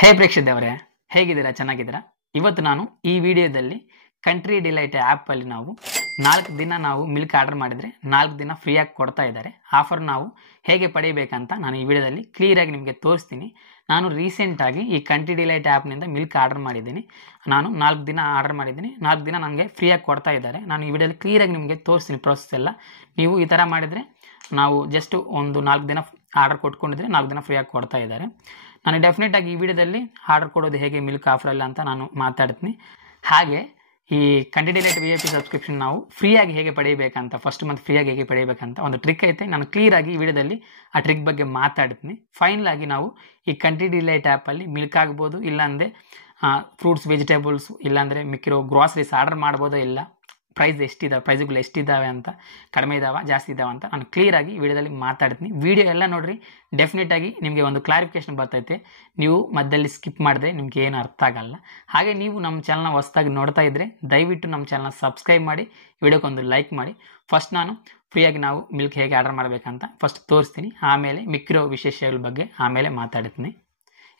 ಹೇ ಪ್ರೇಕ್ಷಿದ್ದವರೇ, ಹೇಗಿದ್ದೀರಾ? ಚೆನ್ನಾಗಿದ್ದೀರಾ? ಇವತ್ತು ನಾನು ಈ ವಿಡಿಯೋದಲ್ಲಿ ಕಂಟ್ರಿ ಡಿಲೈಟ್ ಆ್ಯಪಲ್ಲಿ ನಾವು 4 ದಿನ ನಾವು ಮಿಲ್ಕ್ ಆರ್ಡರ್ ಮಾಡಿದರೆ 4 ದಿನ ಫ್ರೀಯಾಗಿ ಕೊಡ್ತಾ ಇದ್ದಾರೆ. ಆಫರ್ ನಾವು ಹೇಗೆ ಪಡೆಯಬೇಕಂತ ನಾನು ಈ ವಿಡಿಯೋದಲ್ಲಿ ಕ್ಲಿಯರಾಗಿ ನಿಮಗೆ ತೋರಿಸ್ತೀನಿ. ನಾನು ರೀಸೆಂಟಾಗಿ ಈ ಕಂಟ್ರಿ ಡಿಲೈಟ್ ಆ್ಯಪ್ನಿಂದ ಮಿಲ್ಕ್ ಆರ್ಡರ್ ಮಾಡಿದ್ದೀನಿ. ನಾನು 4 ದಿನ ಆರ್ಡರ್ ಮಾಡಿದ್ದೀನಿ. 4 ದಿನ ನನಗೆ ಫ್ರೀಯಾಗಿ ಕೊಡ್ತಾ ಇದ್ದಾರೆ. ನಾನು ಈ ವಿಡಿಯೋದಲ್ಲಿ ಕ್ಲಿಯರಾಗಿ ನಿಮಗೆ ತೋರಿಸ್ತೀನಿ ಪ್ರೋಸೆಸ್ ಎಲ್ಲ. ನೀವು ಈ ಥರ ಮಾಡಿದರೆ ನಾವು ಜಸ್ಟ್ ಒಂದು 4 ದಿನ ಆರ್ಡರ್ ಕೊಟ್ಕೊಂಡಿದ್ರೆ 4 ದಿನ ಫ್ರೀಯಾಗಿ ಕೊಡ್ತಾ ಇದ್ದಾರೆ. ನಾನು ಡೆಫಿನೆಟಾಗಿ ಈ ವಿಡಿಯೋದಲ್ಲಿ ಆರ್ಡರ್ ಕೊಡೋದು ಹೇಗೆ ಮಿಲ್ಕ್ ಆಫರಲ್ಲ ಅಂತ ನಾನು ಮಾತಾಡ್ತೀನಿ. ಹಾಗೆ ಈ ಕಂಟ್ರಿ ಡಿಲೈಟ್ VIP ಸಬ್ಸ್ಕ್ರಿಪ್ಷನ್ ನಾವು ಫ್ರೀಯಾಗಿ ಹೇಗೆ ಪಡೆಯಬೇಕಂತ, ಫಸ್ಟ್ ಮಂತ್ ಫ್ರೀಯಾಗಿ ಹೇಗೆ ಪಡೆಯಬೇಕಂತ ಒಂದು ಟ್ರಿಕ್ ಐತೆ. ನಾನು ಕ್ಲಿಯರಾಗಿ ಈ ವಿಡಿಯೋದಲ್ಲಿ ಆ ಟ್ರಿಕ್ ಬಗ್ಗೆ ಮಾತಾಡ್ತೀನಿ. ಫೈನಲ್ ಆಗಿ ನಾವು ಈ ಕಂಟ್ರಿ ಡಿಲೈಟ್ ಆ್ಯಪಲ್ಲಿ ಮಿಲ್ಕ್ ಆಗ್ಬೋದು, ಇಲ್ಲಾಂದರೆ ಫ್ರೂಟ್ಸ್ ವೆಜಿಟೇಬಲ್ಸ್, ಇಲ್ಲಾಂದರೆ ಮಿಕ್ಕಿರೋ ಗ್ರಾಸರೀಸ್ ಆರ್ಡರ್ ಮಾಡ್ಬೋದೋ ಇಲ್ಲ, ಪ್ರೈಸ್ಗಳು ಎಷ್ಟಿದ್ದಾವೆ ಅಂತ, ಕಡಿಮೆ ಇದ್ದಾವೆ ಜಾಸ್ತಿ ಇದ್ದಾವೆ ಅಂತ ನಾನು ಕ್ಲಿಯರಾಗಿ ವಿಡಿಯೋದಲ್ಲಿ ಮಾತಾಡ್ತೀನಿ. ವಿಡಿಯೋ ಎಲ್ಲ ನೋಡಿರಿ, ಡೆಫಿನೆಟಾಗಿ ನಿಮಗೆ ಒಂದು ಕ್ಲಾರಿಫಿಕೇಷನ್ ಬರ್ತೈತೆ. ನೀವು ಮಧ್ಯದಲ್ಲಿ ಸ್ಕಿಪ್ ಮಾಡಿದ್ರೆ ನಿಮ್ಗೆ ಏನು ಅರ್ಥ ಆಗಲ್ಲ. ಹಾಗೆ ನೀವು ನಮ್ಮ ಚಾನಲ್ನ ಹೊಸದಾಗಿ ನೋಡ್ತಾ ಇದ್ದರೆ ದಯವಿಟ್ಟು ನಮ್ಮ ಚಾನಲ್ನ ಸಬ್ಸ್ಕ್ರೈಬ್ ಮಾಡಿ, ವಿಡಿಯೋಕ್ಕೊಂದು ಲೈಕ್ ಮಾಡಿ. ಫಸ್ಟ್ ನಾನು ಫ್ರೀಯಾಗಿ ನಾವು ಮಿಲ್ಕ್ ಹೇಗೆ ಆರ್ಡರ್ ಮಾಡಬೇಕಂತ ಫಸ್ಟ್ ತೋರಿಸ್ತೀನಿ, ಆಮೇಲೆ ಮಿಕ್ಕಿರೋ ವಿಶೇಷಗಳ ಬಗ್ಗೆ ಆಮೇಲೆ ಮಾತಾಡ್ತೀನಿ.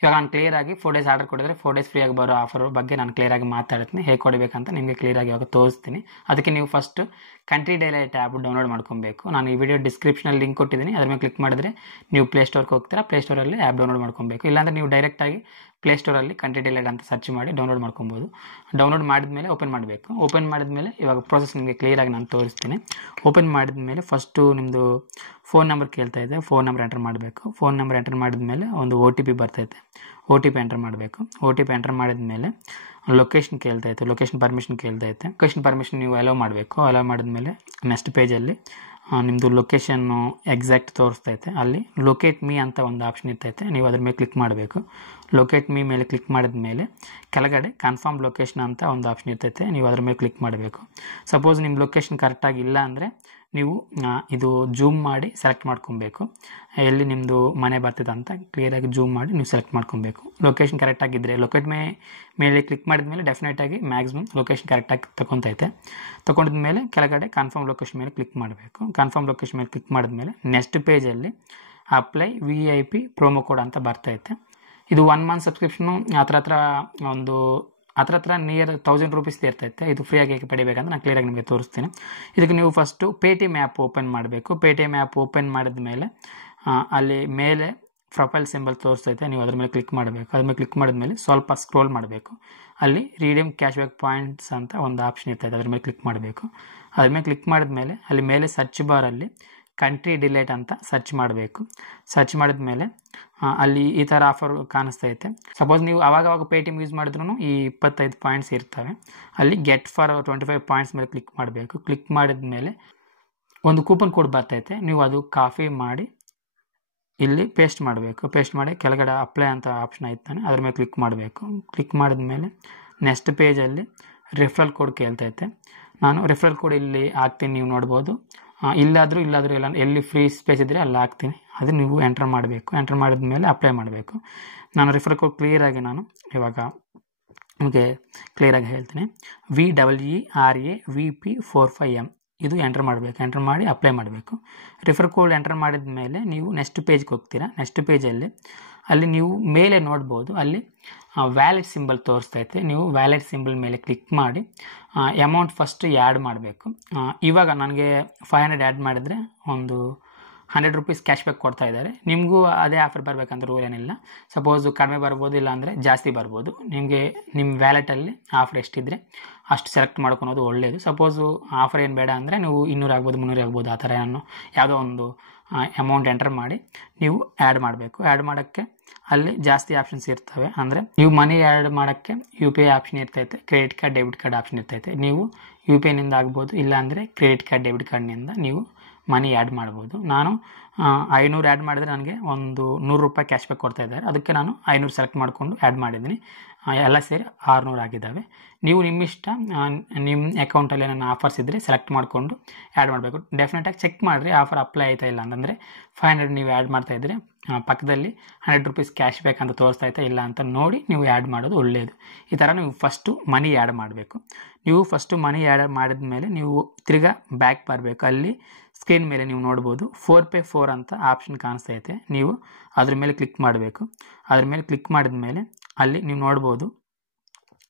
ಇವಾಗ ನಾನು ಕ್ಲಿಯರಾಗಿ 4 ಡೇಸ್ ಆರ್ಡರ್ ಕೊಡಿದ್ರೆ 4 ಡೇಸ್ ಫ್ರೀಯಾಗಿ ಬರೋ ಆಫರ್ ಬಗ್ಗೆ ನಾನು ಕ್ಲಿಯರಾಗಿ ಮಾತಾಡ್ತೀನಿ. ಹೇಗೆ ಕೊಡಬೇಕಂತ ನಿಮಗೆ ಕ್ಲಿಯರಾಗಿ ಇವಾಗ ತೋರಿಸ್ತೀನಿ. ಅದಕ್ಕೆ ನೀವು first country delight app download ಮಾಡ್ಕೊಬೇಕು. ನಾನು ಈ ವಿಡಿಯೋ ಡಿಸ್ಕ್ರಿಪ್ಷನಲ್ಲಿ ಲಿಂಕ್ ಕೊಟ್ಟಿದ್ದೀನಿ, ಅದ್ರ ಮೇಲೆ ಕ್ಲಿಕ್ ಮಾಡಿದ್ರೆ ನೀವು ಪ್ಲೇಸ್ಟೋರ್ಗೆ ಹೋಗ್ತೀರಾ. ಪ್ಲೇಸ್ಟೋರಲ್ಲಿ ಆ್ಯಪ್ ಡೌನ್ಲೋಡ್ ಮಾಡ್ಕೊಬೇಕು. ಇಲ್ಲಾಂದರೆ ನೀವು ಡೈರೆಕ್ಟಾಗಿ ಪ್ಲೇಸ್ಟೋರಲ್ಲಿ ಕಂಟ್ರಿ ಡಿಲೈಟ್ ಅಂತ ಸರ್ಚ್ ಮಾಡಿ ಡೌನ್ಲೋಡ್ ಮಾಡ್ಕೊಬೋದು. ಡೌನ್ಲೋಡ್ ಮಾಡಿದ್ಮೇಲೆ ಓಪನ್ ಮಾಡಬೇಕು. ಓಪನ್ ಮಾಡಿದ್ಮೇಲೆ ಇವಾಗ ಪ್ರೋಸೆಸ್ ನಿಮಗೆ ಕ್ಲಿಯರಾಗಿ ನಾನು ತೋರಿಸ್ತೀನಿ. ಓಪನ್ ಮಾಡಿದ್ಮೇಲೆ ಫಸ್ಟು ನಿಮ್ಮದು ಫೋನ್ ನಂಬರ್ ಕೇಳ್ತಾ ಇದೆ, ಫೋನ್ ನಂಬರ್ ಎಂಟರ್ ಮಾಡಬೇಕು. ಫೋನ್ ನಂಬರ್ ಎಂಟರ್ ಮಾಡಿದ್ಮೇಲೆ ಒಂದು OTP ಬರ್ತೈತೆ, OTP ಎಂಟರ್ ಮಾಡಬೇಕು. OTP ಎಂಟರ್ ಮಾಡಿದ್ಮೇಲೆ ಲೊಕೇಶನ್ ಕೇಳ್ತಾ ಇತ್ತು, ಲೊಕೇಶನ್ ಪರ್ಮಿಷನ್ ಕೇಳ್ತಾ ಇತ್ತು. ಲೊಕೇಶನ್ ಪರ್ಮಿಷನ್ ನೀವು ಅಲೋ ಮಾಡಬೇಕು. ಅಲೋ ಮಾಡಿದ್ಮೇಲೆ ನೆಕ್ಸ್ಟ್ ಪೇಜಲ್ಲಿ ನಿಮ್ಮದು ಲೊಕೇಶನ್ನು ಎಕ್ಸಾಕ್ಟ್ ತೋರಿಸ್ತೈತೆ. ಅಲ್ಲಿ ಲೊಕೇಟ್ ಮೀ ಅಂತ ಒಂದು ಆಪ್ಷನ್ ಇರ್ತೈತೆ, ನೀವು ಅದ್ರ ಮೇಲೆ ಕ್ಲಿಕ್ ಮಾಡಬೇಕು. ಲೊಕೇಟ್ ಮೀ ಮೇಲೆ ಕ್ಲಿಕ್ ಮಾಡಿದ ಮೇಲೆ ಕೆಳಗಡೆ ಕನ್ಫರ್ಮ್ ಲೊಕೇಶನ್ ಅಂತ ಒಂದು ಆಪ್ಷನ್ ಇರ್ತೈತೆ, ನೀವು ಅದ್ರ ಮೇಲೆ ಕ್ಲಿಕ್ ಮಾಡಬೇಕು. ಸಪೋಸ್ ನಿಮ್ಮ ಲೊಕೇಶನ್ ಕರೆಕ್ಟಾಗಿ ಇಲ್ಲ ಅಂದರೆ ನೀವು ಇದು ಜೂಮ್ ಮಾಡಿ ಸೆಲೆಕ್ಟ್ ಮಾಡ್ಕೊಬೇಕು, ಎಲ್ಲಿ ನಿಮ್ಮದು ಮನೆ ಬರ್ತಿದೆ ಅಂತ ಕ್ಲಿಯರಾಗಿ ಜೂಮ್ ಮಾಡಿ ನೀವು ಸೆಲೆಕ್ಟ್ ಮಾಡ್ಕೊಬೇಕು. ಲೊಕೇಶನ್ ಕರೆಕ್ಟಾಗಿದ್ದರೆ ಲೊಕೇಟ್ ಮೇಲೆ ಕ್ಲಿಕ್ ಮಾಡಿದ ಮೇಲೆ ಡೆಫಿನೆಟಾಗಿ ಮ್ಯಾಕ್ಸಿಮಮ್ ಲೊಕೇಶನ್ ಕರೆಕ್ಟಾಗಿ ತೊಗೊಂಡಿದ ಮೇಲೆ ಕೆಳಗಡೆ ಕನ್ಫರ್ಮ್ ಲೊಕೇಶನ್ ಮೇಲೆ ಕ್ಲಿಕ್ ಮಾಡಬೇಕು. ಕನ್ಫರ್ಮ್ ಲೊಕೇಶನ್ ಮೇಲೆ ಕ್ಲಿಕ್ ಮಾಡಿದ್ಮೇಲೆ ನೆಕ್ಸ್ಟ್ ಪೇಜಲ್ಲಿ ಅಪ್ಲೈ VIP ಪ್ರೋಮೋ ಕೋಡ್ ಅಂತ ಬರ್ತೈತೆ. ಇದು 1 ಮಂತ್ ಸಬ್ಸ್ಕ್ರಿಪ್ಷನು ಹತ್ರ ನಿಯರ್ 1000 ರೂಪೀಸ್ ಇರ್ತೈತೆ. ಇದು ಫ್ರೀಯಾಗಿ ಹೇಗೆ ಪಡಿಬೇಕಂತ ನಾನು ಕ್ಲಿಯರಾಗಿ ನಿಮಗೆ ತೋರಿಸ್ತೀನಿ. ಇದಕ್ಕೆ ನೀವು ಫಸ್ಟು Paytm ಆ್ಯಪ್ ಓಪನ್ ಮಾಡಬೇಕು. Paytm ಆ್ಯಪ್ ಓಪನ್ ಮಾಡಿದ ಮೇಲೆ ಅಲ್ಲಿ ಮೇಲೆ ಪ್ರೊಫೈಲ್ ಸಿಂಬಲ್ ತೋರಿಸ್ತೈತೆ, ನೀವು ಅದ್ರ ಮೇಲೆ ಕ್ಲಿಕ್ ಮಾಡಬೇಕು. ಅದ್ರ ಮೇಲೆ ಕ್ಲಿಕ್ ಮಾಡಿದ್ಮೇಲೆ ಸ್ವಲ್ಪ ಸ್ಕ್ರೋಲ್ ಮಾಡಬೇಕು. ಅಲ್ಲಿ ರೀಡೀಮ್ ಕ್ಯಾಶ್ ಬ್ಯಾಕ್ ಪಾಯಿಂಟ್ಸ್ ಅಂತ ಒಂದು ಆಪ್ಷನ್ ಇರ್ತೈತೆ, ಅದ್ರ ಮೇಲೆ ಕ್ಲಿಕ್ ಮಾಡಬೇಕು. ಅದ್ರ ಮೇಲೆ ಕ್ಲಿಕ್ ಮಾಡಿದ್ಮೇಲೆ ಅಲ್ಲಿ ಮೇಲೆ ಸರ್ಚ್ ಬಾರಲ್ಲಿ ಕಂಟ್ರಿ ಡಿಲೈಟ್ ಅಂತ ಸರ್ಚ್ ಮಾಡಬೇಕು. ಸರ್ಚ್ ಮಾಡಿದ ಮೇಲೆ ಅಲ್ಲಿ ಈ ಥರ ಆಫರ್ ಕಾಣಿಸ್ತೈತೆ. ಸಪೋಸ್ ನೀವು ಅವಾಗವಾಗ Paytm ಯೂಸ್ ಮಾಡಿದ್ರೂ ಈ 25 ಪಾಯಿಂಟ್ಸ್ ಇರ್ತವೆ. ಅಲ್ಲಿ ಗೆಟ್ ಫಾರ್ 25 ಪಾಯಿಂಟ್ಸ್ ಮೇಲೆ ಕ್ಲಿಕ್ ಮಾಡಬೇಕು. ಕ್ಲಿಕ್ ಮಾಡಿದ ಮೇಲೆ ಒಂದು ಕೂಪನ್ ಕೋಡ್ ಬರ್ತೈತೆ, ನೀವು ಅದು ಕಾಪಿ ಮಾಡಿ ಇಲ್ಲಿ ಪೇಸ್ಟ್ ಮಾಡಬೇಕು. ಪೇಸ್ಟ್ ಮಾಡಿ ಕೆಳಗಡೆ ಅಪ್ಲೈ ಅಂತ ಆಪ್ಷನ್ ಐತಾನೆ, ಅದ್ರ ಮೇಲೆ ಕ್ಲಿಕ್ ಮಾಡಬೇಕು. ಕ್ಲಿಕ್ ಮಾಡಿದ ಮೇಲೆ ನೆಕ್ಸ್ಟ್ ಪೇಜಲ್ಲಿ ರೆಫರಲ್ ಕೋಡ್ ಕೇಳ್ತೈತೆ. ನಾನು ರೆಫರಲ್ ಕೋಡ್ ಇಲ್ಲಿ ಹಾಕ್ತೀನಿ, ನೀವು ನೋಡ್ಬೋದು. ಇಲ್ಲಾದರೂ ಇಲ್ಲ, ಎಲ್ಲಿ ಫ್ರೀ ಸ್ಪೇಸ್ ಇದ್ದರೆ ಅಲ್ಲಿ ಹಾಕ್ತೀನಿ, ಅದು ನೀವು ಎಂಟರ್ ಮಾಡಬೇಕು. ಎಂಟರ್ ಮಾಡಿದ ಮೇಲೆ ಅಪ್ಲೈ ಮಾಡಬೇಕು. ನಾನು ರೆಫರಲ್ ಕೋಡ್ ಕ್ಲಿಯರಾಗಿ ನಾನು ಇವಾಗ ನಿಮಗೆ ಕ್ಲಿಯರಾಗಿ ಹೇಳ್ತೀನಿ. VERAVP45M ಇದು ಎಂಟರ್ ಮಾಡಬೇಕು. ಎಂಟರ್ ಮಾಡಿ ಅಪ್ಲೈ ಮಾಡಬೇಕು. ರೆಫರ್ ಕೋಡ್ ಎಂಟರ್ ಮಾಡಿದ ಮೇಲೆ ನೀವು ನೆಕ್ಸ್ಟ್ ಪೇಜ್ಗೆ ಹೋಗ್ತೀರಾ. ನೆಕ್ಸ್ಟ್ ಪೇಜಲ್ಲಿ ಅಲ್ಲಿ ನೀವು ಮೇಲೆ ನೋಡ್ಬೋದು, ಅಲ್ಲಿ ವ್ಯಾಲೆಟ್ ಸಿಂಬಲ್ ತೋರಿಸ್ತೈತೆ. ನೀವು ವ್ಯಾಲೆಟ್ ಸಿಂಬಲ್ ಮೇಲೆ ಕ್ಲಿಕ್ ಮಾಡಿ ಅಮೌಂಟ್ ಫಸ್ಟ್ ಆ್ಯಡ್ ಮಾಡಬೇಕು. ಇವಾಗ ನನಗೆ 500 ಆ್ಯಡ್ ಮಾಡಿದರೆ ಒಂದು 100 ರೂಪೀಸ್ ಕ್ಯಾಶ್ ಬ್ಯಾಕ್ ಕೊಡ್ತಾ ಇದ್ದಾರೆ. ನಿಮಗೂ ಅದೇ ಆಫರ್ ಬರಬೇಕಂತ ರೂಲ್ ಏನಿಲ್ಲ. ಸಪೋಸ್ ಕಡಿಮೆ ಬರ್ಬೋದು, ಇಲ್ಲಾಂದರೆ ಜಾಸ್ತಿ ಬರ್ಬೋದು. ನಿಮಗೆ ನಿಮ್ಮ ವ್ಯಾಲೆಟಲ್ಲಿ ಆಫರ್ ಎಷ್ಟಿದ್ರೆ ಅಷ್ಟು ಸೆಲೆಕ್ಟ್ ಮಾಡ್ಕೊಳೋದು ಒಳ್ಳೆಯದು. ಸಪೋಸು ಆಫರ್ ಏನು ಬೇಡ ಅಂದರೆ ನೀವು 200 ಆಗ್ಬೋದು, 300 ಆಗ್ಬೋದು, ಆ ಥರ ಯಾವುದೋ ಒಂದು ಅಮೌಂಟ್ ಎಂಟರ್ ಮಾಡಿ ನೀವು ಆ್ಯಡ್ ಮಾಡಬೇಕು. ಆ್ಯಡ್ ಮಾಡೋಕ್ಕೆ ಅಲ್ಲಿ ಜಾಸ್ತಿ ಆಪ್ಷನ್ಸ್ ಇರ್ತವೆ. ಅಂದರೆ ನೀವು ಮನಿ ಆ್ಯಡ್ ಮಾಡೋಕ್ಕೆ UPI ಆಪ್ಷನ್ ಇರ್ತೈತೆ, credit card, debit card option ಇರ್ತೈತೆ. ನೀವು UPIನಿಂದ ಆಗ್ಬೋದು, ಇಲ್ಲಾಂದರೆ ಕ್ರೆಡಿಟ್ ಕಾರ್ಡ್, ಡೆಬಿಟ್ ಕಾರ್ಡ್ನಿಂದ ನೀವು ಮನಿ ಆ್ಯಡ್ ಮಾಡ್ಬೋದು. ನಾನು 500 ಆ್ಯಡ್ ಮಾಡಿದ್ರೆ ನನಗೆ ಒಂದು 100 ರೂಪಾಯಿ ಕ್ಯಾಶ್ ಬ್ಯಾಕ್ ಕೊಡ್ತಾ ಇದ್ದಾರೆ. ಅದಕ್ಕೆ ನಾನು 500 ಸೆಲೆಕ್ಟ್ ಮಾಡಿಕೊಂಡು ಆ್ಯಡ್ ಮಾಡಿದ್ದೀನಿ. ಎಲ್ಲ ಸೇರಿ 600 ಆಗಿದ್ದಾವೆ. ನೀವು ನಿಮ್ಮಿಷ್ಟ, ನಿಮ್ಮ ಅಕೌಂಟಲ್ಲಿ ಏನಾನ ಆಫರ್ಸ್ ಇದ್ದರೆ ಸೆಲೆಕ್ಟ್ ಮಾಡಿಕೊಂಡು ಆ್ಯಡ್ ಮಾಡಬೇಕು. ಡೆಫಿನೆಟಾಗಿ ಚೆಕ್ ಮಾಡಿರಿ ಆಫರ್ ಅಪ್ಲೈ ಆಯ್ತಾ ಇಲ್ಲ ಅಂತಂದರೆ 500 ನೀವು ಆ್ಯಡ್ ಮಾಡ್ತಾಯಿದ್ರೆ ಪಕ್ಕದಲ್ಲಿ 100 ರೂಪೀಸ್ ಕ್ಯಾಶ್ ಬ್ಯಾಕ್ ಅಂತ ತೋರಿಸ್ತಾ ಇಲ್ಲ ಅಂತ ನೋಡಿ ನೀವು ಆ್ಯಡ್ ಮಾಡೋದು ಒಳ್ಳೆಯದು. ಈ ಥರ ನೀವು ಫಸ್ಟು ಮನಿ ಆ್ಯಡ್ ಮಾಡಬೇಕು. ನೀವು ಫಸ್ಟು ಮನಿ ಆ್ಯಡ್ ಮಾಡಿದ ಮೇಲೆ ನೀವು ತಿರ್ಗಾ ಬ್ಯಾಕ್ ಬರಬೇಕು. ಅಲ್ಲಿ ಸ್ಕ್ರೀನ್ ಮೇಲೆ ನೀವು ನೋಡ್ಬೋದು 4Pay 4 ಅಂತ ಆಪ್ಷನ್ ಕಾಣಿಸ್ತೈತೆ. ನೀವು ಅದ್ರ ಮೇಲೆ ಕ್ಲಿಕ್ ಮಾಡಬೇಕು. ಅದ್ರ ಮೇಲೆ ಕ್ಲಿಕ್ ಮಾಡಿದ ಮೇಲೆ ಅಲ್ಲಿ ನೀವು ನೋಡ್ಬೋದು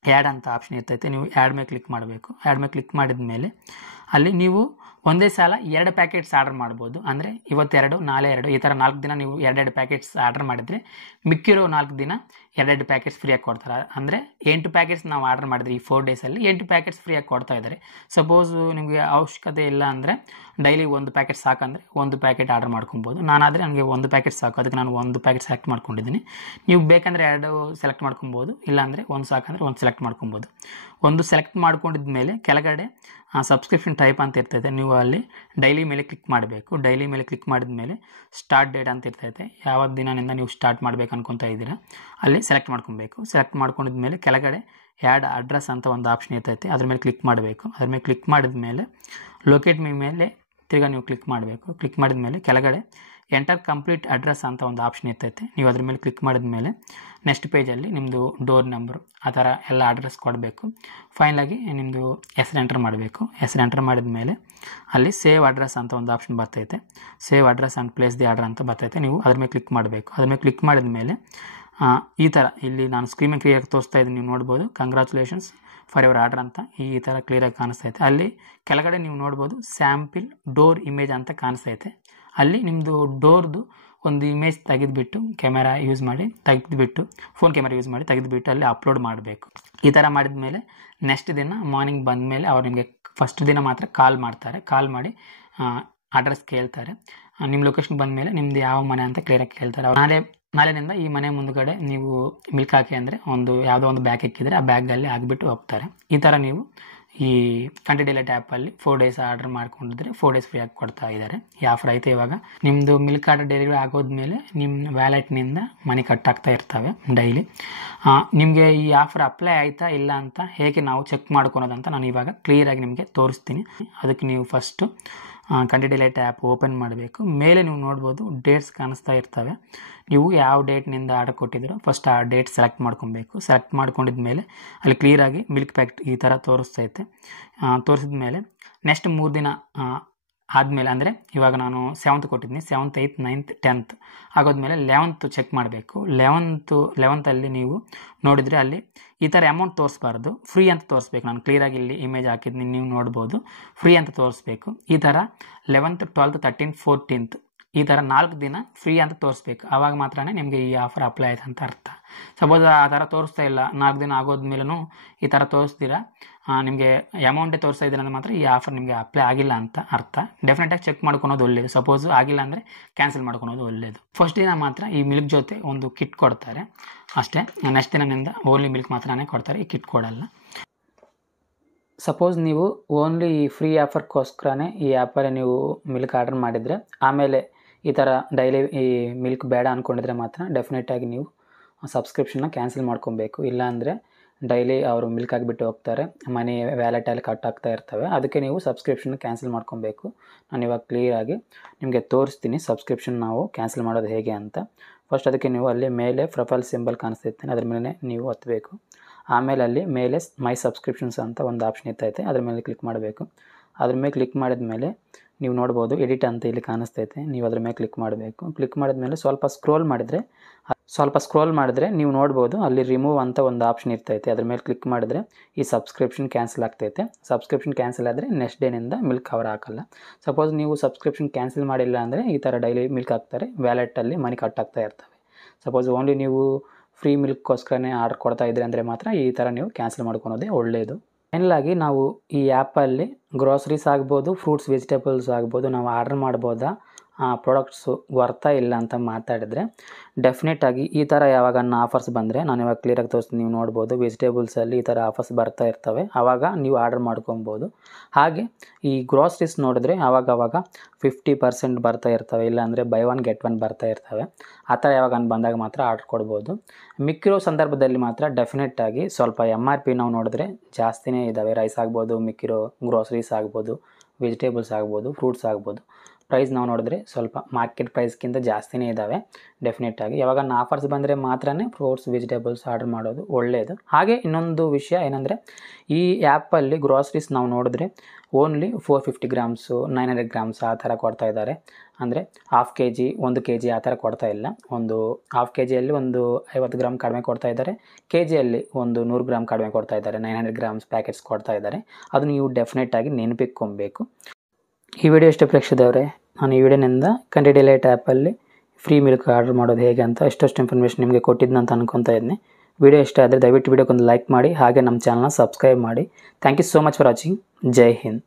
ಆ್ಯಡ್ ಅಂತ ಆಪ್ಷನ್ ಇರ್ತೈತೆ. ನೀವು ಆ್ಯಡ್ ಮೇಲೆ ಕ್ಲಿಕ್ ಮಾಡಬೇಕು. ಆ್ಯಡ್ ಮೇಲೆ ಕ್ಲಿಕ್ ಮಾಡಿದ ಮೇಲೆ ಅಲ್ಲಿ ನೀವು ಒಂದೇ ಸಲ 2 ಪ್ಯಾಕೆಟ್ಸ್ ಆರ್ಡರ್ ಮಾಡ್ಬೋದು. ಅಂದರೆ ಇವತ್ತೆರಡು ನಾಳೆ 2 ಈ ಥರ 4 ದಿನ ನೀವು 2 ಪ್ಯಾಕೆಟ್ಸ್ ಆರ್ಡರ್ ಮಾಡಿದರೆ ಮಿಕ್ಕಿರೋ 4 ದಿನ 2 ಪ್ಯಾಕೆಟ್ಸ್ ಫ್ರೀಯಾಗಿ ಕೊಡ್ತಾರೆ. ಅಂದರೆ 8 ಪ್ಯಾಕೆಟ್ಸ್ ನಾವು ಆರ್ಡರ್ ಮಾಡಿದ್ರೆ ಈ 4 ಡೇಸಲ್ಲಿ 8 ಪ್ಯಾಕೆಟ್ಸ್ ಫ್ರೀಯಾಗಿ ಕೊಡ್ತಾ ಇದ್ದಾರೆ. ಸಪೋಸು ನಿಮಗೆ ಅವಶ್ಯಕತೆ ಇಲ್ಲ ಅಂದರೆ ಡೈಲಿ 1 ಪ್ಯಾಕೆಟ್ ಸಾಕಂದರೆ 1 ಪ್ಯಾಕೆಟ್ ಆರ್ಡರ್ ಮಾಡ್ಕೊಬೋದು. ನಾನಾದರೆ ನನಗೆ 1 ಪ್ಯಾಕೆಟ್ ಸಾಕು, ಅದಕ್ಕೆ ನಾನು 1 ಪ್ಯಾಕೆಟ್ ಸೆಲೆಕ್ಟ್ ಮಾಡ್ಕೊಂಡಿದ್ದೀನಿ. ನೀವು ಬೇಕಂದರೆ 2 ಸೆಲೆಕ್ಟ್ ಮಾಡ್ಕೊಬೋದು, ಇಲ್ಲಾಂದರೆ 1 ಸಾಕಂದರೆ 1 ಸೆಲೆಕ್ಟ್ ಮಾಡ್ಕೊಬೋದು. 1 ಸೆಲೆಕ್ಟ್ ಮಾಡ್ಕೊಂಡಿದ ಮೇಲೆ ಕೆಳಗಡೆ ಸಬ್ಸ್ಕ್ರಿಪ್ಷನ್ ಟೈಪ್ ಅಂತ ಇರ್ತೈತೆ. ನೀವು ಅಲ್ಲಿ ಡೈಲಿ ಮೇಲೆ ಕ್ಲಿಕ್ ಮಾಡಬೇಕು. ಡೈಲಿ ಮೇಲೆ ಕ್ಲಿಕ್ ಮಾಡಿದ ಮೇಲೆ ಸ್ಟಾರ್ಟ್ ಡೇಟ್ ಅಂತ ಇರ್ತೈತೆ. ಯಾವ ದಿನದಿಂದ ನೀವು ಸ್ಟಾರ್ಟ್ ಮಾಡಬೇಕು ಅನ್ಕೊತಾ ಇದ್ದೀರಾ ಅಲ್ಲಿ ಸೆಲೆಕ್ಟ್ ಮಾಡ್ಕೊಬೇಕು. ಸೆಲೆಕ್ಟ್ ಮಾಡ್ಕೊಂಡಿದ ಮೇಲೆ ಕೆಳಗಡೆ ಆ್ಯಡ್ ಅಡ್ರೆಸ್ ಅಂತ ಒಂದು ಆಪ್ಷನ್ ಇರ್ತೈತೆ, ಅದ್ರ ಮೇಲೆ ಕ್ಲಿಕ್ ಮಾಡಬೇಕು. ಅದ್ರ ಮೇಲೆ ಕ್ಲಿಕ್ ಮಾಡಿದ ಮೇಲೆ ಲೊಕೇಟ್ ಮೀ ಮೇಲೆ ತಿರ್ಗಾ ನೀವು ಕ್ಲಿಕ್ ಮಾಡಬೇಕು. ಕ್ಲಿಕ್ ಮಾಡಿದ ಮೇಲೆ ಕೆಳಗಡೆ ಎಂಟರ್ ಕಂಪ್ಲೀಟ್ ಅಡ್ರೆಸ್ ಅಂತ ಒಂದು ಆಪ್ಷನ್ ಇರ್ತೈತೆ. ನೀವು ಅದ್ರ ಮೇಲೆ ಕ್ಲಿಕ್ ಮಾಡಿದ ಮೇಲೆ ನೆಕ್ಸ್ಟ್ ಪೇಜಲ್ಲಿ ನಿಮ್ಮದು ಡೋರ್ ನಂಬರು ಆ ಥರ ಎಲ್ಲ ಅಡ್ರೆಸ್ ಕೊಡಬೇಕು. ಫೈನಲಾಗಿ ನಿಮ್ಮದು ಹೆಸರು ಎಂಟರ್ ಮಾಡಬೇಕು. ಹೆಸರು ಎಂಟರ್ ಮಾಡಿದ ಮೇಲೆ ಅಲ್ಲಿ ಸೇವ್ ಅಡ್ರೆಸ್ ಅಂತ ಒಂದು ಆಪ್ಷನ್ ಬರ್ತೈತೆ. Save address and place the order ಅಂತ ಬರ್ತೈತೆ. ನೀವು ಅದ್ರ ಮೇಲೆ ಕ್ಲಿಕ್ ಮಾಡಬೇಕು. ಅದ್ರ ಮೇಲೆ ಕ್ಲಿಕ್ ಮಾಡಿದ ಮೇಲೆ ಈ ಥರ ಇಲ್ಲಿ ನಾನು ಸ್ಕ್ರೀನ್ ಮೇಲೆ ಕ್ಲಿಯರಾಗಿ ತೋರಿಸ್ತಾ ಇದ್ದೀನಿ. ನೀವು ನೋಡ್ಬೋದು ಕಂಗ್ರ್ಯಾಚುಲೇಷನ್ಸ್ ಫಾರ್ ಯುವರ್ ಆರ್ಡರ್ ಅಂತ ಈ ಥರ ಕ್ಲಿಯರಾಗಿ ಕಾಣಿಸ್ತೈತೆ. ಅಲ್ಲಿ ಕೆಳಗಡೆ ನೀವು ನೋಡ್ಬೋದು ಸ್ಯಾಂಪಿಲ್ ಡೋರ್ ಇಮೇಜ್ ಅಂತ ಕಾಣಿಸ್ತೈತೆ. ಅಲ್ಲಿ ನಿಮ್ಮದು ಡೋರ್ದು ಒಂದು ಇಮೇಜ್ ತೆಗೆದುಬಿಟ್ಟು ಕ್ಯಾಮೆರಾ ಯೂಸ್ ಮಾಡಿ ತೆಗೆದುಬಿಟ್ಟು ಫೋನ್ ಕ್ಯಾಮೆರಾ ಯೂಸ್ ಮಾಡಿ ತೆಗೆದುಬಿಟ್ಟು ಅಲ್ಲಿ ಅಪ್ಲೋಡ್ ಮಾಡಬೇಕು. ಈ ಥರ ಮಾಡಿದ ಮೇಲೆ ನೆಕ್ಸ್ಟ್ ದಿನ ಮಾರ್ನಿಂಗ್ ಬಂದ ಮೇಲೆ ಅವ್ರು ನಿಮಗೆ ಫಸ್ಟ್ ದಿನ ಮಾತ್ರ ಕಾಲ್ ಮಾಡ್ತಾರೆ. ಕಾಲ್ ಮಾಡಿ ಅಡ್ರೆಸ್ ಕೇಳ್ತಾರೆ. ನಿಮ್ಮ ಲೊಕೇಶನ್ ಬಂದ ಮೇಲೆ ನಿಮ್ಮದು ಯಾವ ಮನೆ ಅಂತ ಕ್ಲಿಯರಾಗಿ ಕೇಳ್ತಾರೆ. ಅವ್ರು ನಾಳೆನಿಂದ ಈ ಮನೆ ಮುಂದುಗಡೆ ನೀವು ಮಿಲ್ಕ್ ಹಾಕಿ ಅಂದರೆ ಯಾವುದೋ ಒಂದು ಬ್ಯಾಗ್ ಇಕ್ಕಿದ್ರೆ ಆ ಬ್ಯಾಗಲ್ಲಿ ಹಾಕಿಬಿಟ್ಟು ಹೋಗ್ತಾರೆ. ಈ ಥರ ನೀವು ಈ ಕಂಟ್ರಿ ಡಿಲೈಟ್ ಆ್ಯಪಲ್ಲಿ 4 ಡೇಸ್ ಆರ್ಡರ್ ಮಾಡ್ಕೊಂಡಿದ್ರೆ 4 ಡೇಸ್ ಫ್ರೀಯಾಗಿ ಕೊಡ್ತಾ ಇದ್ದಾರೆ. ಈ ಆಫರ್ ಐತೆ. ಇವಾಗ ನಿಮ್ಮದು ಮಿಲ್ಕ್ ಆರ್ಡರ್ ಡೆಲಿವರಿ ಆಗೋದ್ಮೇಲೆ ನಿಮ್ಮ ವ್ಯಾಲೆಟ್ನಿಂದ ಮನಿ ಕಟ್ ಆಗ್ತಾ ಇರ್ತವೆ ಡೈಲಿ. ನಿಮಗೆ ಈ ಆಫರ್ ಅಪ್ಲೈ ಆಯಿತಾ ಇಲ್ಲ ಅಂತ ಹೇಗೆ ನಾವು ಚೆಕ್ ಮಾಡ್ಕೊಳೋದಂತ ನಾನು ಇವಾಗ ಕ್ಲಿಯರಾಗಿ ನಿಮಗೆ ತೋರಿಸ್ತೀನಿ. ಅದಕ್ಕೆ ನೀವು first country delight app open ಮಾಡಬೇಕು. ಮೇಲೆ ನೀವು ನೋಡ್ಬೋದು ಡೇಟ್ಸ್ ಕಾಣಿಸ್ತಾ ಇರ್ತವೆ. ನೀವು ಯಾವ ಡೇಟ್ನಿಂದ ಆರ್ಡರ್ ಕೊಟ್ಟಿದ್ದೀರೋ ಫಸ್ಟ್ ಆ ಡೇಟ್ ಸೆಲೆಕ್ಟ್ ಮಾಡ್ಕೊಬೇಕು. ಸೆಲೆಕ್ಟ್ ಮಾಡ್ಕೊಂಡಿದ ಮೇಲೆ ಅಲ್ಲಿ ಕ್ಲಿಯರಾಗಿ ಮಿಲ್ಕ್ ಪ್ಯಾಕೆಟ್ ಈ ಥರ ತೋರಿಸ್ತೈತೆ. ತೋರಿಸಿದ ಮೇಲೆ ನೆಕ್ಸ್ಟ್ 3 ದಿನ ಆದಮೇಲೆ ಅಂದರೆ ಇವಾಗ ನಾನು 7th ಕೊಟ್ಟಿದ್ದೀನಿ, 7th 8th 9th 10th ಆಗೋದ್ಮೇಲೆ 11th check ಮಾಡಬೇಕು. 11th ನೀವು ನೋಡಿದರೆ ಅಲ್ಲಿ ಈ ಥರ ಅಮೌಂಟ್ ತೋರಿಸ್ಬಾರ್ದು, ಫ್ರೀ ಅಂತ ತೋರಿಸ್ಬೇಕು. ನಾನು ಕ್ಲಿಯರಾಗಿ ಇಲ್ಲಿ ಇಮೇಜ್ ಹಾಕಿದ್ದೀನಿ, ನೀವು ನೋಡ್ಬೋದು ಫ್ರೀ ಅಂತ ತೋರಿಸ್ಬೇಕು. ಈ ಥರ 11th 12th 13th 14th ಈ ಥರ 4 ದಿನ ಫ್ರೀ ಅಂತ ತೋರಿಸ್ಬೇಕು. ಆವಾಗ ಮಾತ್ರ ನಿಮಗೆ ಈ ಆಫರ್ ಅಪ್ಲೈ ಆಯ್ತು ಅಂತ ಅರ್ಥ. ಸಪೋಸ್ ಆ ಥರ ತೋರಿಸ್ತಾ ಇಲ್ಲ, 4 ದಿನ ಆಗೋದ್ಮೇಲೂ ಈ ಥರ ತೋರಿಸ್ತೀರಾ, ನಿಮಗೆ ಅಮೌಂಟೇ ತೋರಿಸ್ತಾ ಇದ್ದೀರ ಅಂದರೆ ಮಾತ್ರ ಈ ಆಫರ್ ನಿಮಗೆ ಅಪ್ಲೈ ಆಗಿಲ್ಲ ಅಂತ ಅರ್ಥ. ಡೆಫಿನೆಟಾಗಿ ಚೆಕ್ ಮಾಡ್ಕೊಳೋದು ಒಳ್ಳೆಯದು. ಸಪೋಸ್ ಆಗಿಲ್ಲ ಅಂದರೆ ಕ್ಯಾನ್ಸಲ್ ಮಾಡ್ಕೊಳೋದು ಒಳ್ಳೆಯದು. ಫಸ್ಟ್ ದಿನ ಮಾತ್ರ ಈ ಮಿಲ್ಕ್ ಜೊತೆ ಒಂದು ಕಿಟ್ ಕೊಡ್ತಾರೆ ಅಷ್ಟೇ. ನೆಕ್ಸ್ಟ್ ದಿನದಿಂದ ಓನ್ಲಿ ಮಿಲ್ಕ್ ಮಾತ್ರನೇ ಕೊಡ್ತಾರೆ, ಈ ಕಿಟ್ ಕೊಡಲ್ಲ. ಸಪೋಸ್ ನೀವು ಓನ್ಲಿ ಈ ಫ್ರೀ ಆಫರ್ಗೋಸ್ಕರನೇ ಈ ಆ್ಯಪಲ್ಲಿ ನೀವು ಮಿಲ್ಕ್ ಆರ್ಡರ್ ಮಾಡಿದರೆ ಆಮೇಲೆ ಈ ಥರ ಡೈಲಿ ಈ ಮಿಲ್ಕ್ ಬೇಡ ಅಂದ್ಕೊಂಡಿದ್ರೆ ಮಾತ್ರ ಡೆಫಿನೆಟಾಗಿ ನೀವು ಸಬ್ಸ್ಕ್ರಿಪ್ಷನ್ನ ಕ್ಯಾನ್ಸಲ್ ಮಾಡ್ಕೊಬೇಕು. ಇಲ್ಲಾಂದರೆ ಡೈಲಿ ಅವರು ಮಿಲ್ಕ್ ಆಗಿಬಿಟ್ಟು ಹೋಗ್ತಾರೆ, ಮನಿ ವ್ಯಾಲೆಟಲ್ಲಿ ಕಟ್ ಆಗ್ತಾ ಇರ್ತವೆ. ಅದಕ್ಕೆ ನೀವು ಸಬ್ಸ್ಕ್ರಿಪ್ಷನ್ ಕ್ಯಾನ್ಸಲ್ ಮಾಡ್ಕೊಬೇಕು. ನಾನು ಇವಾಗ ಕ್ಲಿಯರಾಗಿ ನಿಮಗೆ ತೋರಿಸ್ತೀನಿ ಸಬ್ಸ್ಕ್ರಿಪ್ಷನ್ ನಾವು ಕ್ಯಾನ್ಸಲ್ ಮಾಡೋದು ಹೇಗೆ ಅಂತ. ಫಸ್ಟ್ ಅದಕ್ಕೆ ನೀವು ಅಲ್ಲಿ ಮೇಲೆ ಪ್ರೊಫೈಲ್ ಸಿಂಬಲ್ ಕಾಣಿಸ್ತಿರ್ತಾನೆ, ಅದ್ರ ಮೇಲೆ ನೀವು ಒತ್ತಬೇಕು. ಆಮೇಲೆ ಅಲ್ಲಿ ಮೇಲೆ ಮೈ ಸಬ್ಸ್ಕ್ರಿಪ್ಷನ್ಸ್ ಅಂತ ಒಂದು ಆಪ್ಷನ್ ಇರ್ತೈತೆ, ಅದ್ರ ಮೇಲೆ ಕ್ಲಿಕ್ ಮಾಡಬೇಕು. ಅದ್ರ ಮೇಲೆ ಕ್ಲಿಕ್ ಮಾಡಿದ ಮೇಲೆ ನೀವು ನೋಡ್ಬೋದು ಎಡಿಟ್ ಅಂತ ಇಲ್ಲಿ ಕಾಣಿಸ್ತೈತೆ, ನೀವು ಅದ್ರ ಮೇಲೆ ಕ್ಲಿಕ್ ಮಾಡಬೇಕು. ಕ್ಲಿಕ್ ಮಾಡಿದ ಮೇಲೆ ಸ್ವಲ್ಪ ಸ್ಕ್ರೋಲ್ ಮಾಡಿದ್ರೆ ನೀವು ನೋಡ್ಬೋದು ಅಲ್ಲಿ ರಿಮೂವ್ ಅಂತ ಒಂದು ಆಪ್ಷನ್ ಇರ್ತೈತೆ, ಅದ್ರ ಮೇಲೆ ಕ್ಲಿಕ್ ಮಾಡಿದ್ರೆ ಈ ಸಬ್ಸ್ಕ್ರಿಪ್ಷನ್ ಕ್ಯಾನ್ಸಲ್ ಆಗ್ತೈತೆ. ಸಬ್ಸ್ಕ್ರಿಪ್ಷನ್ ಕ್ಯಾನ್ಸಲ್ ಆದರೆ ನೆಕ್ಸ್ಟ್ ಡೇನಿಂದ ಮಿಲ್ಕ್ ಅವ್ರು ಹಾಕಲ್ಲ. ಸಪೋಸ್ ನೀವು ಸಬ್ಸ್ಕ್ರಿಪ್ಷನ್ ಕ್ಯಾನ್ಸಲ್ ಮಾಡಿಲ್ಲ ಅಂದರೆ ಈ ಥರ ಡೈಲಿ ಮಿಲ್ಕ್ ಹಾಕ್ತಾರೆ, ವ್ಯಾಲೆಟಲ್ಲಿ ಮನಿ ಕಟ್ ಆಗ್ತಾ ಇರ್ತವೆ. ಸಪೋಸ್ ಓನ್ಲಿ ನೀವು ಫ್ರೀ ಮಿಲ್ಕ್ಗೋಸ್ಕರನೇ ಆರ್ಡರ್ ಕೊಡ್ತಾ ಇದ್ದರೆ ಅಂದರೆ ಮಾತ್ರ ಈ ಥರ ನೀವು ಕ್ಯಾನ್ಸಲ್ ಮಾಡ್ಕೊಳೋದೇ ಒಳ್ಳೆಯದು. ಫೈನಲಾಗಿ ನಾವು ಈ ಆ್ಯಪಲ್ಲಿ ಗ್ರೋಸರೀಸ್ ಆಗ್ಬೋದು, ಫ್ರೂಟ್ಸ್ ವೆಜಿಟೇಬಲ್ಸ್ ಆಗ್ಬೋದು ನಾವು ಆರ್ಡರ್ ಮಾಡ್ಬೋದಾ, ಪ್ರಾಡಕ್ಟ್ಸು ವರ್ತಾ ಇಲ್ಲ ಅಂತ ಮಾತಾಡಿದ್ರೆ ಡೆಫಿನೆಟಾಗಿ ಈ ಥರ ಯಾವಾಗನ್ನ ಆಫರ್ಸ್ ಬಂದರೆ ನಾನು ಇವಾಗ ಕ್ಲಿಯರಾಗಿ ತೋರಿಸ್ತೀನಿ. ನೀವು ನೋಡ್ಬೋದು ವೆಜಿಟೇಬಲ್ಸಲ್ಲಿ ಈ ಥರ ಆಫರ್ಸ್ ಬರ್ತಾ ಇರ್ತವೆ, ಆವಾಗ ನೀವು ಆರ್ಡರ್ ಮಾಡ್ಕೊಬೋದು. ಹಾಗೆ ಈ ಗ್ರೋಸರೀಸ್ ನೋಡಿದ್ರೆ ಆವಾಗವಾಗ 50% ಬರ್ತಾ ಇರ್ತವೆ, ಇಲ್ಲಾಂದರೆ ಬೈ 1 get 1 ಬರ್ತಾ ಇರ್ತವೆ. ಆ ಥರ ಯಾವಾಗ ಬಂದಾಗ ಮಾತ್ರ ಆರ್ಡರ್ ಕೊಡ್ಬೋದು. ಮಿಕ್ಕಿರೋ ಸಂದರ್ಭದಲ್ಲಿ ಮಾತ್ರ ಡೆಫಿನೆಟಾಗಿ ಸ್ವಲ್ಪ MRP ನಾವು ನೋಡಿದ್ರೆ ಜಾಸ್ತಿನೇ ಇದ್ದಾವೆ. ರೈಸ್ ಆಗ್ಬೋದು, ಮಿಕ್ಕಿರೋ ಗ್ರೋಸರೀಸ್ ಆಗ್ಬೋದು, ವೆಜಿಟೇಬಲ್ಸ್ ಆಗ್ಬೋದು, ಫ್ರೂಟ್ಸ್ ಆಗ್ಬೋದು. ಪ್ರೈಸ್ ನಾವು ನೋಡಿದ್ರೆ ಸ್ವಲ್ಪ ಮಾರ್ಕೆಟ್ ಪ್ರೈಸ್ಗಿಂತ ಜಾಸ್ತಿನೇ ಇದ್ದಾವೆ ಡೆಫಿನೆಟಾಗಿ. ಯಾವಾಗ ಆಫರ್ಸ್ ಬಂದರೆ ಮಾತ್ರ ಫ್ರೂಟ್ಸ್ ವೆಜಿಟೇಬಲ್ಸ್ ಆರ್ಡರ್ ಮಾಡೋದು ಒಳ್ಳೆಯದು. ಹಾಗೆ ಇನ್ನೊಂದು ವಿಷಯ ಏನಂದರೆ, ಈ ಆ್ಯಪಲ್ಲಿ ಗ್ರಾಸರೀಸ್ ನಾವು ನೋಡಿದ್ರೆ ಓನ್ಲಿ 450 ಗ್ರಾಮ್ಸು 900 ಗ್ರಾಮ್ಸ್ ಆ ಥರ ಕೊಡ್ತಾ ಇದ್ದಾರೆ. ಅಂದರೆ ಹಾಫ್ kg 1 kg ಆ ಥರ ಕೊಡ್ತಾ ಇಲ್ಲ. ಒಂದು ಹಾಫ್ kgಯಲ್ಲಿ ಒಂದು 50 ಗ್ರಾಮ್ ಕಡಿಮೆ ಕೊಡ್ತಾ ಇದ್ದಾರೆ, kgಯಲ್ಲಿ ಒಂದು 100 ಗ್ರಾಮ್ ಕಡಿಮೆ ಕೊಡ್ತಾ ಇದ್ದಾರೆ, 900 ಗ್ರಾಮ್ಸ್ ಪ್ಯಾಕೆಟ್ಸ್ ಕೊಡ್ತಾ ಇದ್ದಾರೆ. ಅದು ನೀವು ಡೆಫಿನೆಟಾಗಿ ನೆನಪಿಟ್ಕೊಬೇಕು. ಈ ವಿಡಿಯೋ ಇಷ್ಟ ಪ್ರೇಕ್ಷದವರೇ, ನಾನು ಈ ವಿಡಿಯೋನಿಂದ ಕಂಟ್ರಿ ಡಿಲೈಟ್ ಆ್ಯಪಲ್ಲಿ ಫ್ರೀ ಮಿಲ್ಕ್ ಆರ್ಡರ್ ಮಾಡೋದು ಹೇಗೆ ಅಂತ ಎಷ್ಟಷ್ಟು ಇನ್ಫಾರ್ಮೇಷನ್ ನಿಮಗೆ ಕೊಟ್ಟಿದ್ದು ಅಂತ ಅನ್ಕೊತಾ ಇದ್ದೀನಿ. ವಿಡಿಯೋ ಇಷ್ಟ ಆದರೆ ದಯವಿಟ್ಟು ವಿಡಿಯೋಕ್ಕೊಂದು ಲೈಕ್ ಮಾಡಿ, ಹಾಗೆ ನಮ್ಮ ಚಾನಲ್ನ ಸಬ್ಸ್ಕ್ರೈಬ್ ಮಾಡಿ. Thank you so much for watching. ಜೈ ಹಿಂದ್.